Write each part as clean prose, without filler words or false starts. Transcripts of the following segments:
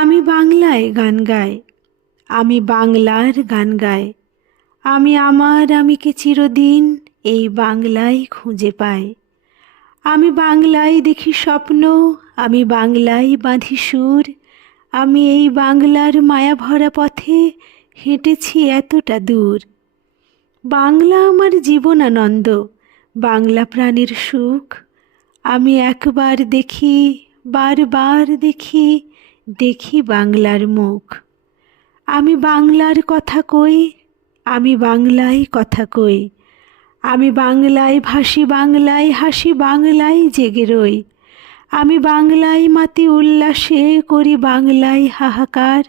আমি বাংলায় গান গাই, আমি বাংলার গান গাই। আমি আমার আমিকে চিরদিন এই বাংলায় খুঁজে পাই। আমি বাংলায় দেখি স্বপ্ন, আমি বাংলায় বাঁধি সুর। আমি এই বাংলার মায়া ভরা পথে হেঁটেছি এতটা দূর। বাংলা আমার জীবনানন্দ, বাংলা প্রাণের সুখ। আমি একবার দেখি, বারবার দেখি, দেখি বাংলার মুখ। আমি বাংলার কথা কই, আমি বাংলায় কথা কই। আমি বাংলায় ভাসি, বাংলায় হাসি, বাংলায় জেগে রই। আমি বাংলায় মাতি উল্লাসে, করি বাংলায় হাহাকার।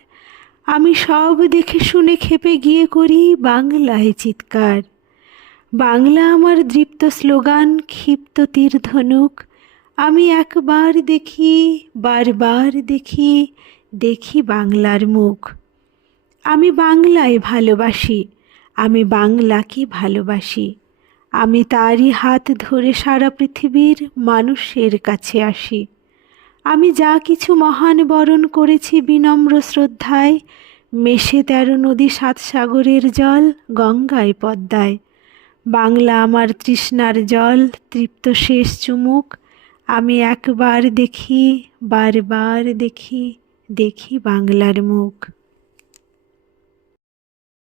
আমি সব দেখে শুনে খেপে গিয়ে করি বাংলায় চিৎকার। বাংলা আমার দৃপ্ত স্লোগান, ক্ষিপ্ত তীর ধনুক। আমি একবার দেখি, বারবার দেখি, দেখি বাংলার মুখ। আমি বাংলায় ভালোবাসি, আমি বাংলাকে ভালোবাসি। আমি তারই হাত ধরে সারা পৃথিবীর মানুষের কাছে আসি। আমি যা কিছু মহান বরণ করেছি বিনম্র শ্রদ্ধায়, মেশে ১৩ নদী ৭ সাগরের জল, গঙ্গায় পদ্মায়। বাংলা আমার তৃষ্ণার জল, তৃপ্ত শেষ চুমুক। আমি একবার দেখি, বারবার দেখি, দেখি বাংলার মুখ।